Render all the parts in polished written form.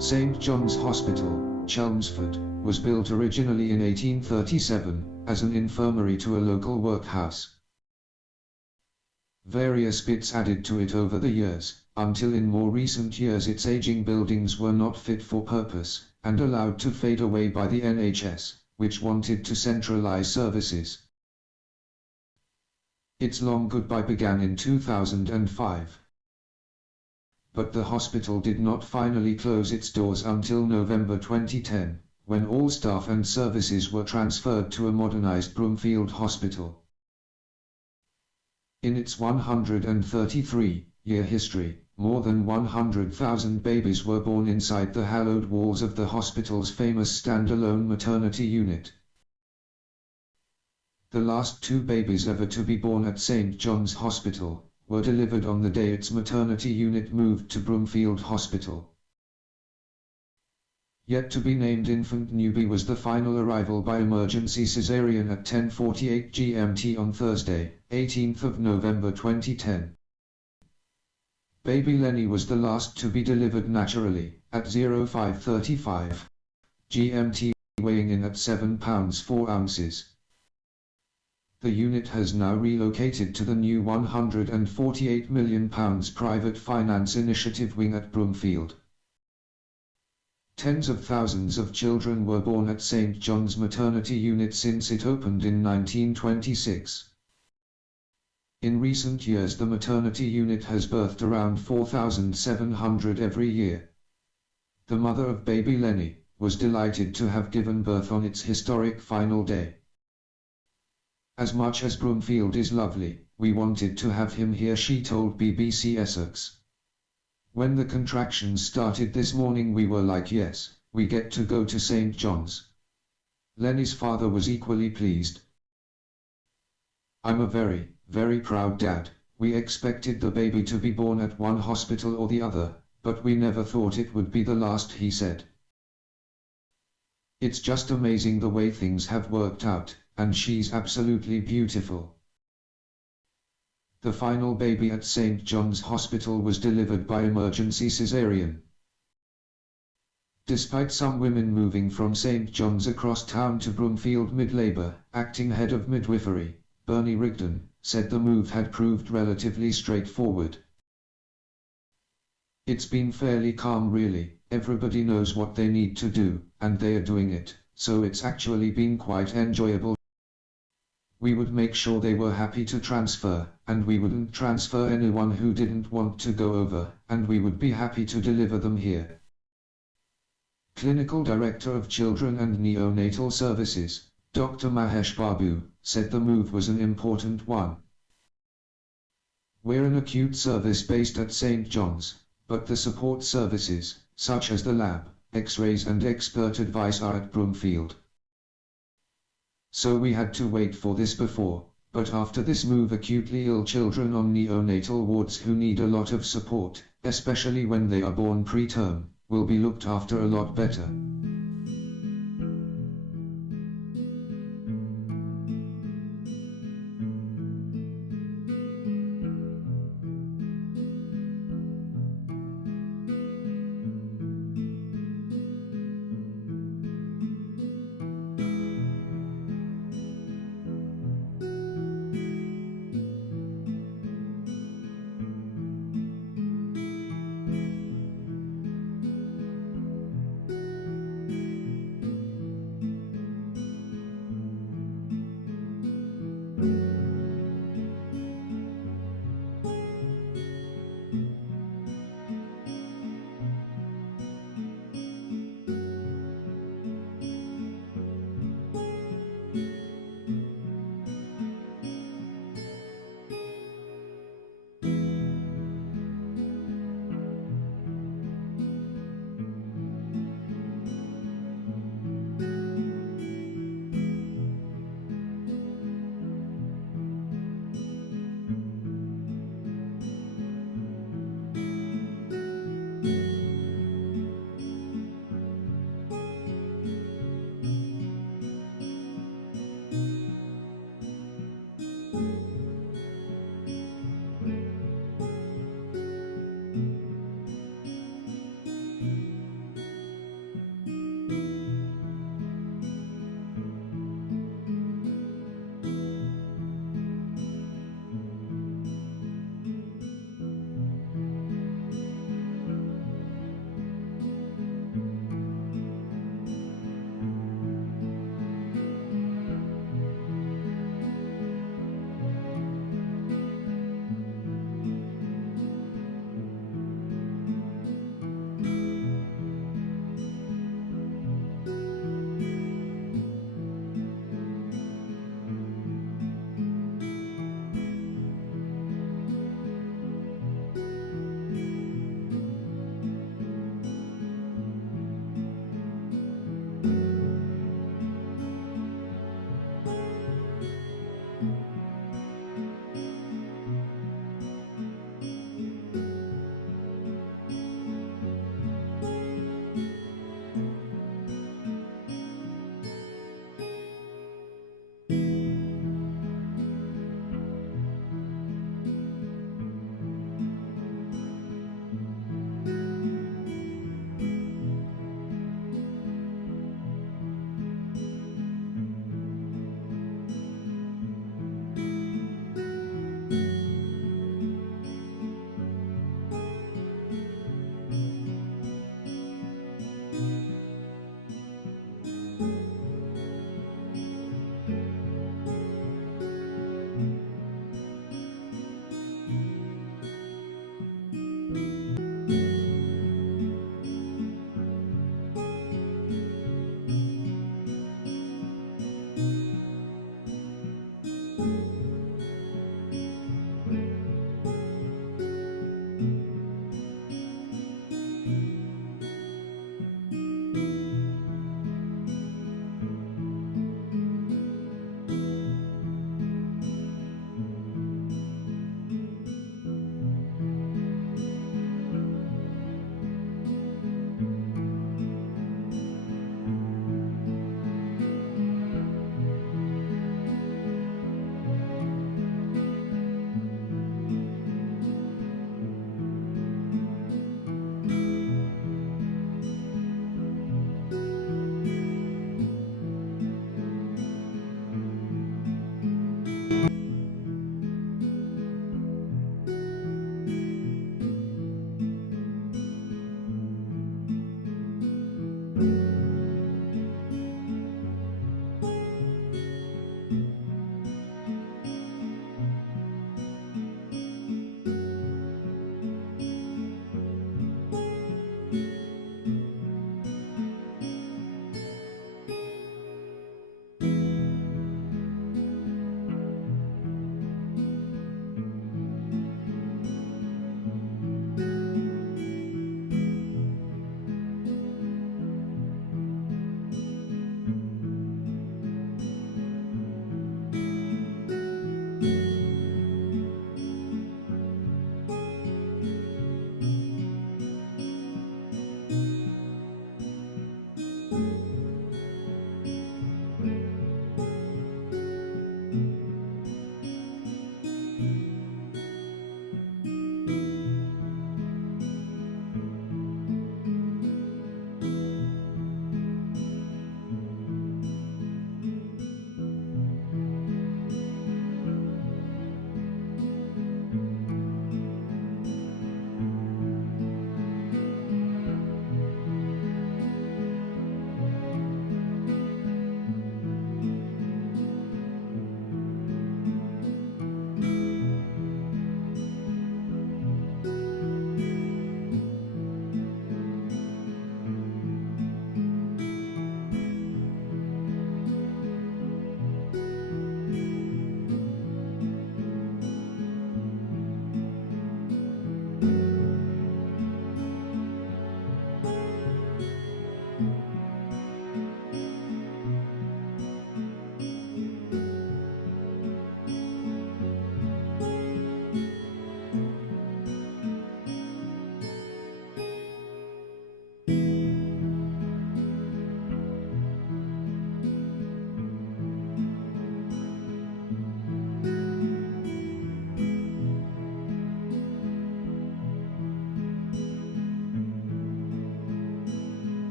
St. John's Hospital, Chelmsford, was built originally in 1837, as an infirmary to a local workhouse. Various bits added to it over the years, until in more recent years its aging buildings were not fit for purpose, and allowed to fade away by the NHS, which wanted to centralise services. Its long goodbye began in 2005. But the hospital did not finally close its doors until November 2010, when all staff and services were transferred to a modernised Broomfield Hospital. In its 133-year history, more than 100,000 babies were born inside the hallowed walls of the hospital's famous standalone maternity unit. The last 2 babies ever to be born at St. John's Hospital were delivered on the day its maternity unit moved to Broomfield Hospital. Yet to be named infant newbie was the final arrival by emergency caesarean at 10:48 GMT on Thursday, 18th of November 2010. Baby Lenny was the last to be delivered naturally, at 05:35 GMT, weighing in at 7 pounds 4 ounces. The unit has now relocated to the new £148 million private finance initiative wing at Broomfield. Tens of thousands of children were born at St. John's Maternity Unit since it opened in 1926. In recent years the maternity unit has birthed around 4,700 every year. The mother of baby Lenny was delighted to have given birth on its historic final day. "As much as Broomfield is lovely, we wanted to have him here," she told BBC Essex. "When the contractions started this morning we were like, yes, we get to go to St. John's." Lenny's father was equally pleased. "I'm a very, very proud dad. We expected the baby to be born at one hospital or the other, but we never thought it would be the last," he said. "It's just amazing the way things have worked out, and she's absolutely beautiful." The final baby at St. John's Hospital was delivered by emergency caesarean. Despite some women moving from St. John's across town to Broomfield mid-labour, acting head of midwifery, Bernie Rigdon, said the move had proved relatively straightforward. "It's been fairly calm really, everybody knows what they need to do, and they are doing it, so it's actually been quite enjoyable. We would make sure they were happy to transfer, and we wouldn't transfer anyone who didn't want to go over, and we would be happy to deliver them here." Clinical Director of Children and Neonatal Services, Dr. Mahesh Babu, said the move was an important one. "We're an acute service based at St. John's, but the support services, such as the lab, X-rays and expert advice are at Broomfield. So we had to wait for this before, but after this move acutely ill children on neonatal wards who need a lot of support, especially when they are born preterm, will be looked after a lot better."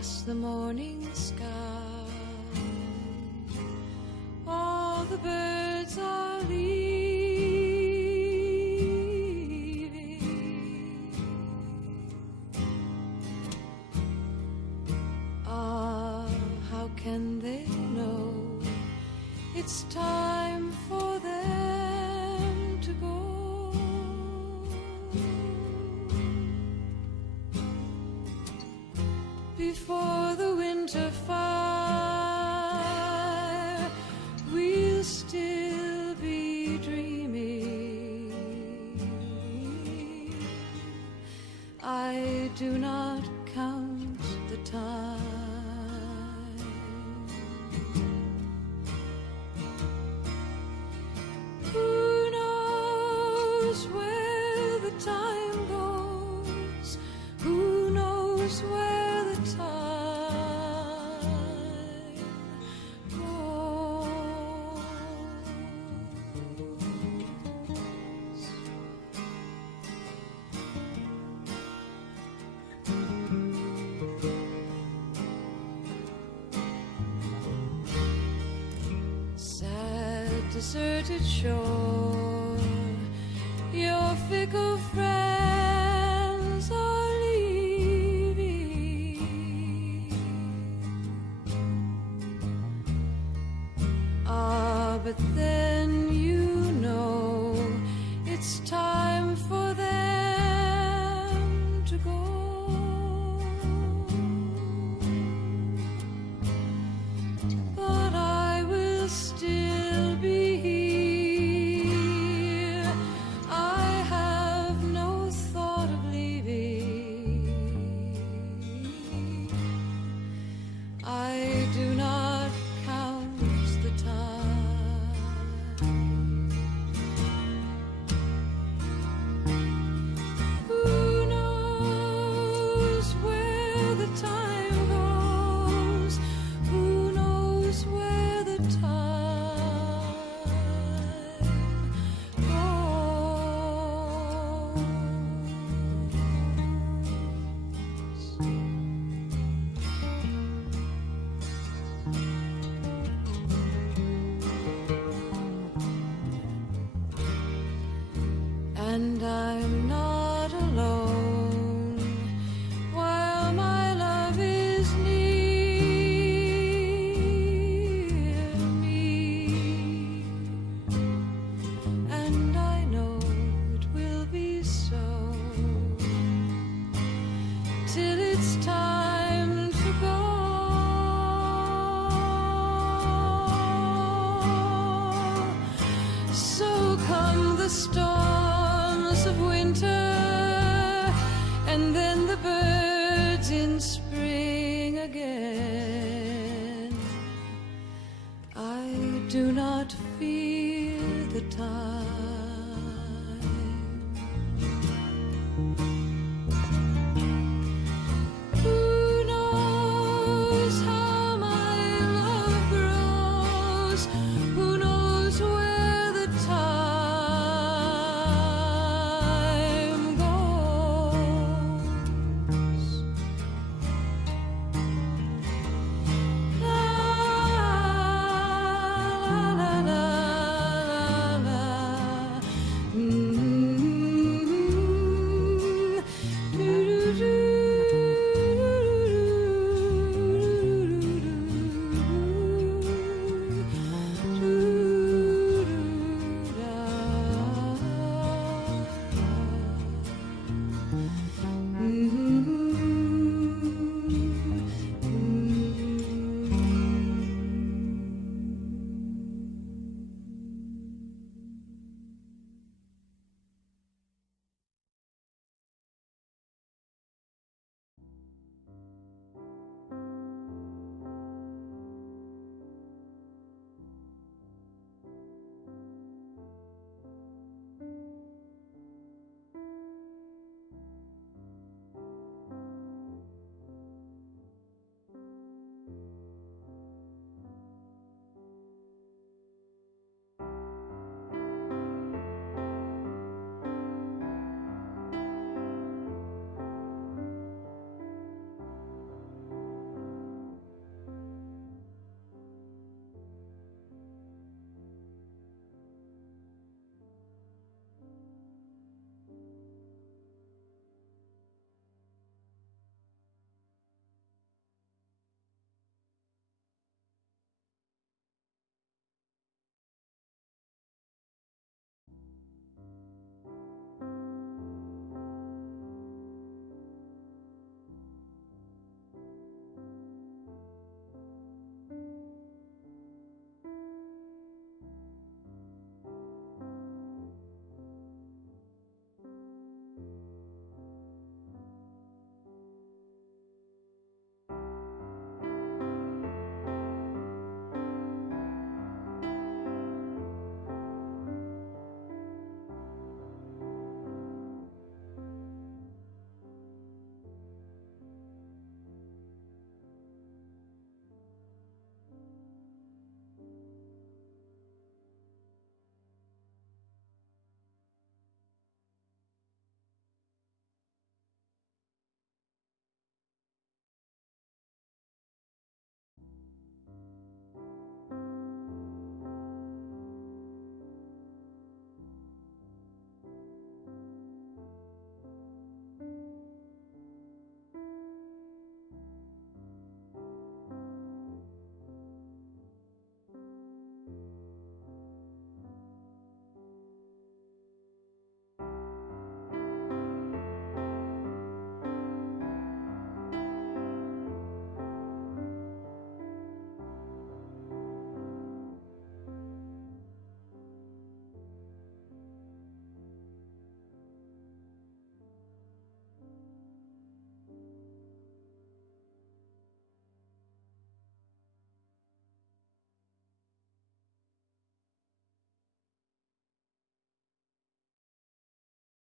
across the morning sky. All the birds are leaving. Ah, how can they know it's time for them to go? Before the winter fire, we'll still be dreaming. I do not count the time. Who knows where the time goes? Who knows where the time goes? Sad, deserted shore, your fickle friends are leaving. Ah, but then you know it's time for them to go. But I will still be here. I have no thought of leaving. I do not count the time. Who knows where the time goes? Who knows where the time and I'm not alone while my love is near me, and I know it will be so till it's time to go. So come the storms of winter, and then the birds in spring again. I do not fear the time.